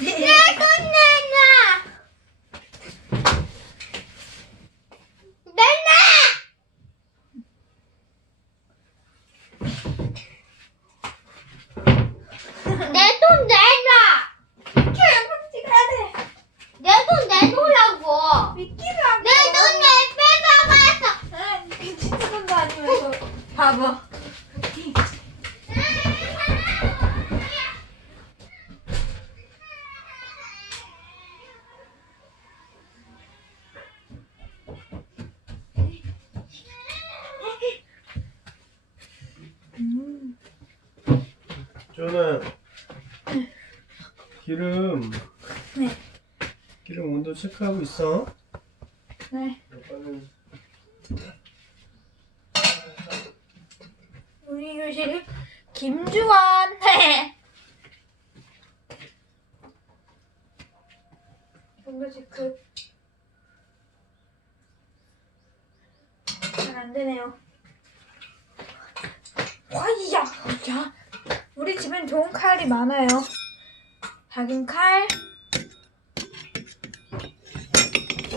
내 돈 내놔. 내놔. 내 돈 내놔. 미키야 펀치가 돼. 내 돈 내놓으라고. 미키가 내 돈 내 뺏어가서. 아, 진짜 돈도 아니면서 바보. 조나 기름 네. 기름 온도 체크하고 있어. 네. 아빠는 우리 교실 김주환. 네. 정도 체크. 잘 안 되네요. 와이야. 자, 우리 집엔 좋은 칼이 많아요. 작은 칼,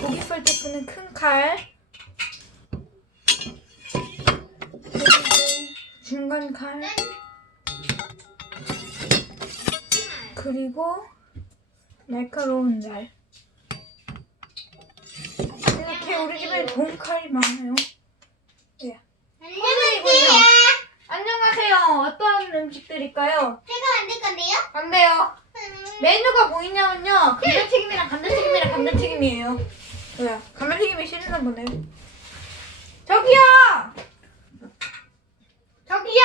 고기 썰 때 쓰는 큰 칼, 그리고 중간 칼, 그리고 날카로운 날. 이렇게 우리 집에 좋은 칼이 많아요. 네. 안녕하세요. 안녕하세요. 어떠한 음식들일까요? 제가 만들 건데요. 안 돼요. 메뉴가 보이냐면요. 감자튀김이랑 감자튀김이랑 감자튀김이에요. 왜요? 감자튀김이 싫나 보네요. 저기요! 저기요!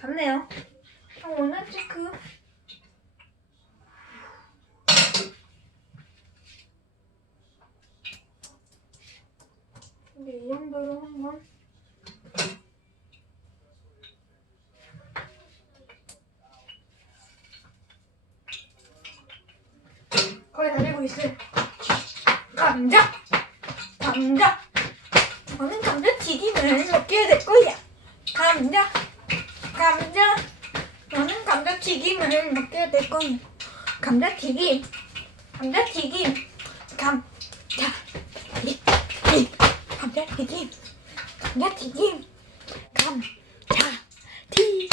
갔네요. 원한 체크. 근데 이 정도로 한번 거의 다 되고 있어요. 감자! 감자! 저는 감자튀김을 먹게 될 거야. 감자! 감자! 저는 감자튀김을 먹게 될 거야. 감자튀김! 감자튀김! 감자튀김! 감자튀김! 감자튀김! 감자튀김!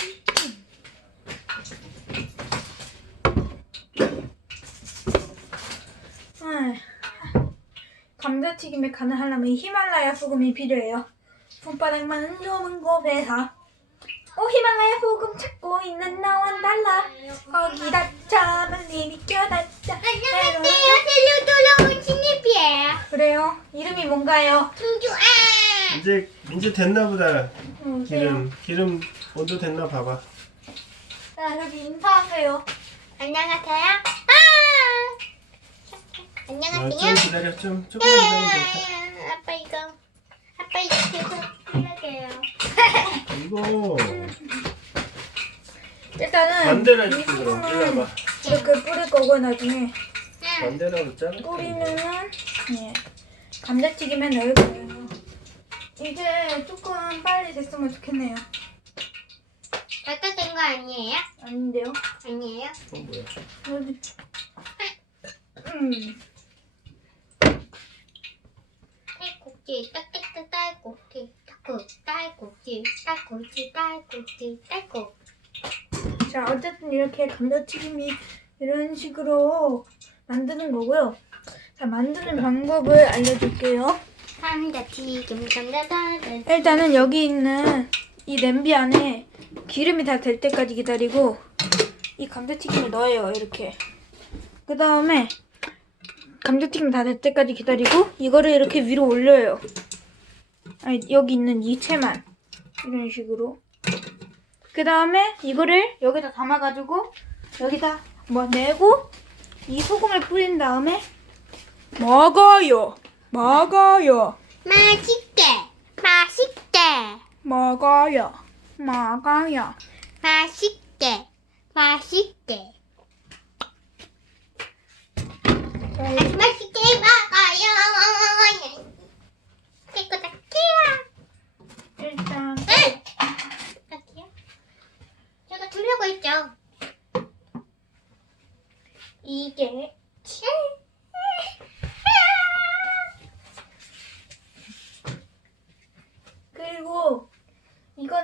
감자튀김에 간을 하려면 히말라야 소금이 필요해요. 손바닥만은 좁은 곳에서 히말라야 소금 찾고 있는 나와 달라. 거기다 참을 님이 껴놨자. 안녕하세요. 새로 돌아온 신입이에요. 그래요? 이름이 뭔가요? 김주아. 이제 됐나 보다. 오세요. 기름 온도 됐나 봐봐. 자, 여기 인사하세요. 안녕하세요. 좀 안녕하세요. 기다려. 조금만 기다리면 돼. 아빠 이거 계속 필요해요. 이거 일단은 반대로 이 해줄게 그럼. 소금을 일로 와봐. 이렇게 뿌릴 거고 나중에 반대로 했잖아. 뿌리면은 감자튀김에 넣을 거예요. 이제 조금 빨리 됐으면 좋겠네요. 갖다 된 거 아니에요? 아닌데요? 아니에요? 뭐야? 어디? 딸꾹질 딸딸딸 딸꾹질 딸꾹질 딸꾹질 딸꾹질 딸꾹. 자, 어쨌든 이렇게 감자튀김이 이런 식으로 만드는 거고요. 자, 만드는 방법을 알려줄게요. 감자튀김 감자튀김. 일단은 여기 있는 이 냄비 안에 기름이 다 될 때까지 기다리고 이 감자튀김을 넣어요. 이렇게. 그 다음에 감자튀김 다 될 때까지 기다리고 이거를 이렇게 위로 올려요. 아니, 여기 있는 이 채만 이런 식으로. 그 다음에 이거를 여기다 담아가지고 여기다 내고 이 소금을 뿌린 다음에 먹어요. 먹어요. 맛있게 먹어요. 먹어요. 맛있게 맛있게 먹어요. 깨끗하게. 일단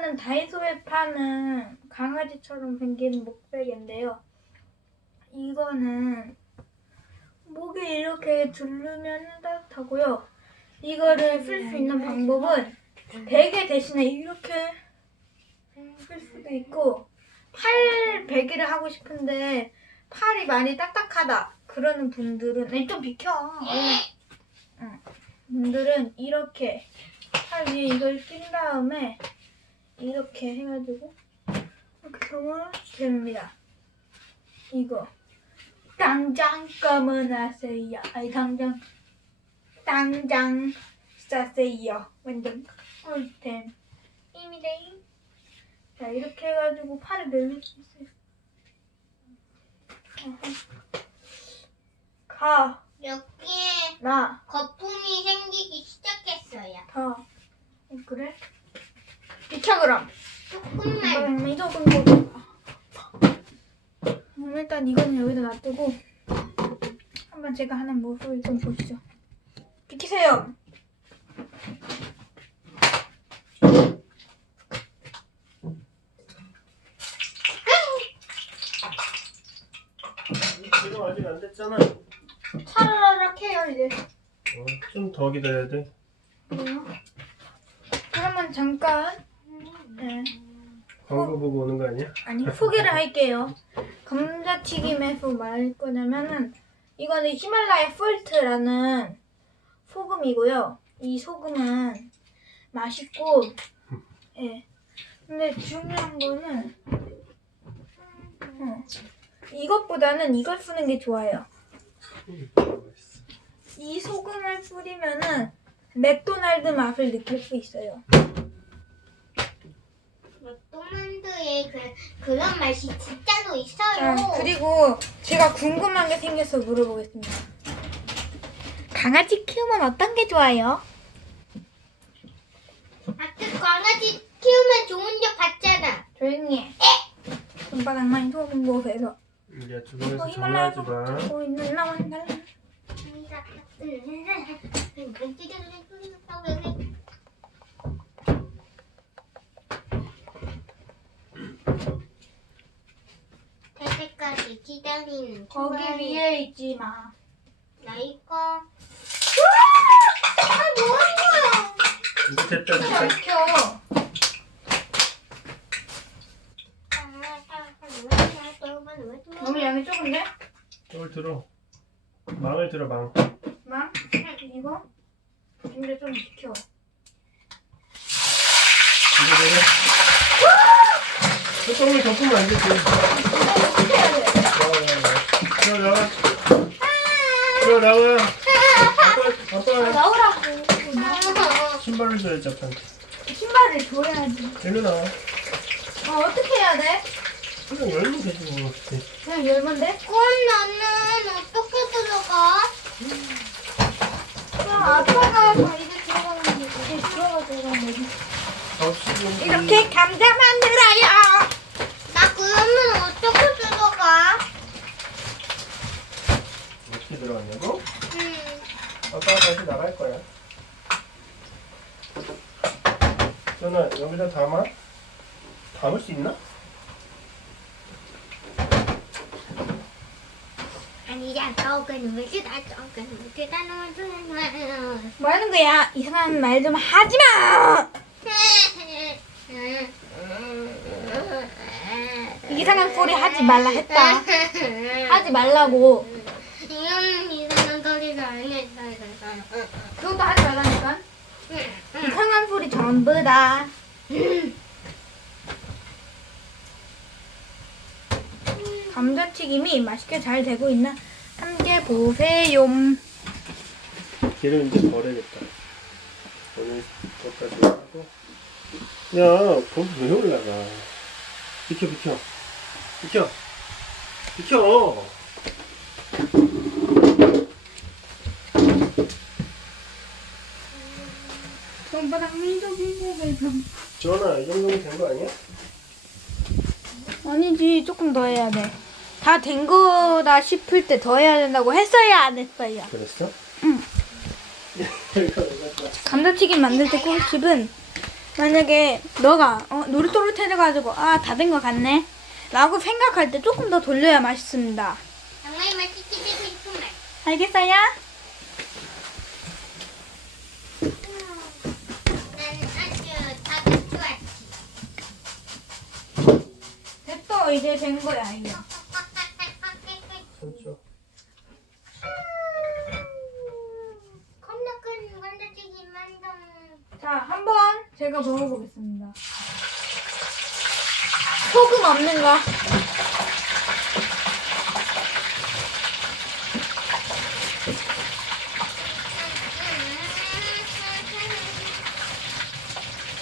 이거는 다이소에 파는 강아지처럼 생긴 목베개인데요. 이거는 목에 이렇게 두르면 따뜻하고요. 이거를 쓸 수 있는 방법은 베개 대신에 이렇게 쓸 수도 있고, 팔 베개를 하고 싶은데 팔이 많이 딱딱하다 그러는 분들은, 아니, 좀 비켜. 분들은 이렇게 팔 위에 이걸 낀 다음에 이렇게 해가지고 이렇게 접으면 됩니다. 이거 당장 검은하세요. 아니, 당장 싸세요. 완전 꿀템입니다. 자, 이렇게 해가지고 팔을 늘릴 수 있어요. 가. 여기에 나. 거품이 생기기 시작했어요. 더. 그래? 비켜 그럼. 조금만. 이 정도. 일단 이거는 여기다 놔두고 한번 제가 하는 모습을 좀 보시죠. 비키세요. 지금 아직 안 됐잖아. 차라락 해요 이제. 좀 더 기다려야 돼. 그래요? 그러면 잠깐 광고 보고 오는 거 아니야? 아니 소개를 할게요. 감자튀김에서 말 거냐면은 이거는 히말라야 폴트라는 소금이고요. 이 소금은 맛있고, 예. 근데 중요한 거는 이것보다는 이걸 쓰는 게 좋아요. 이 소금을 뿌리면은 맥도날드 맛을 느낄 수 있어요. 맥도날드에 그런 맛이 진짜로 있어요. 그리고 제가 궁금한 게 생겨서 물어보겠습니다. 강아지 키우면 어떤 게 좋아요? 아까 강아지 키우면 좋은 적 봤잖아. 조용히 해. 손바닥만 좁은 곳에서 이제 주변에서 장난하지 마. 있는 나만달. 될 때까지 기다리는 거기 좋아요. 위에 있지 마. 나 이거. 뭐 하는 거야? 이제 됐다. 비켜. 너무 양이 적은데? 저걸 들어. 망을 들어, 망. 막 이거 근데 좀 비켜. 이거 내려. 뚜껑을 덮으면 안 되지. 어떻게 해야 돼? 나와. 나와. 아빠. 나오라고. 신발을 줘야지, 아빠한테. 신발을 줘야지. 일로 나와. 어떻게 해야 돼? 그냥 열면 되지, 뭐. 어떡해. 그냥 열면 돼? 나는 어떻게 들어가? 그럼 아빠가 이제 들어가면 돼. 이제 들어가면 되지. 없이 이렇게 감자 만들어요. 나 그러면 어떻게 들어가? 어떻게 들어갔냐고? 응. 아빠가 다시 나갈 거야. 전화 여기다 담아? 담을 수 있나? 아니야, 저건 왜 쓰다, 저건 왜 쓰다, 놓아주는 뭐 하는 거야? 이상한 말 좀 하지 마. 이상한 소리 하지 말라 했다. 하지 말라고. 이런 이상한 소리가 아니야. 그것도 하지 말라니까. 이상한 소리 전부 다. 감자튀김이 맛있게 잘 되고 있나 함께 보세요. 기름 이제 버려야겠다. 오늘 것까지 하고. 야, 거기 왜 올라가? 비켜. 손바닥 밀어주세요. 전화 이 정도면 된 거 아니야? 아니지, 조금 더 해야 돼. 다 된 거다 싶을 때 더 해야 된다고 했어요, 안 했어요? 그랬어? 응. 감자튀김 만들 때 꿀팁은 만약에 너가 노릇노릇해져가지고 아 다 된 것 같네 라고 생각할 때 조금 더 돌려야 맛있습니다. 정말 맛있게 되고 싶으면. 알겠어요? 나는 아주 다들 좋았지. 됐어 이제 된 거야 이거. 손 줘. 겁나 큰 건더지기 만동. 자 한번 제가 먹어보겠습니다. 소금 없는가?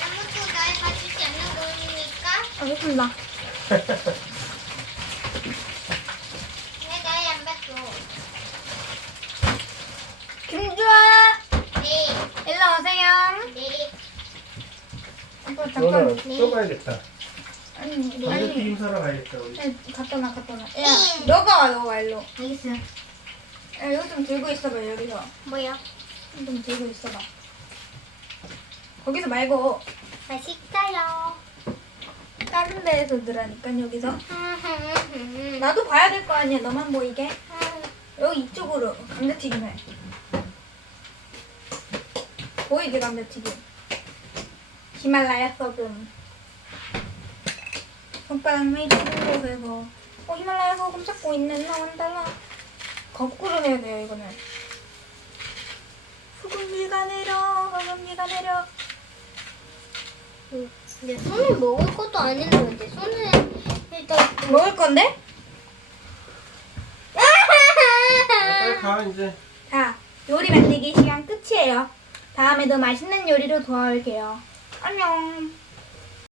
아무도 날 봐주지 않는 거니까 알겠습니다. 왜 날 안 봐줘? 김주아 네, 일로 오세요. 네. 아빠 주원아 잠깐. 또 가야겠다. 아니 감자튀김 사러 가야겠다 우리. 갖다 놔. 야 너가 와 일로. 알겠어. 야 이거 좀 들고 있어봐 여기서. 뭐야? 좀 들고 있어봐. 거기서 말고 맛있어요. 다른 데에서 넣으라니까 여기서. 나도 봐야 될 거 아니야 너만 보이게. 여기 이쪽으로 감자튀김 해. 보이지 감자튀김. 히말라야 소금. 손바닥만 이쪽으로 해서. 히말라야 소금 찾고 있는 나온달라. 거꾸로 해야 돼요 이거는. 소금기가 내려. 소금기가 내려. 내 손을 먹을 것도 아닌데 손을 일단 먹을 건데? 빨리 가 이제. 자, 요리 만들기 시간 끝이에요. 다음에 더 맛있는 요리로 도와올게요. 안녕.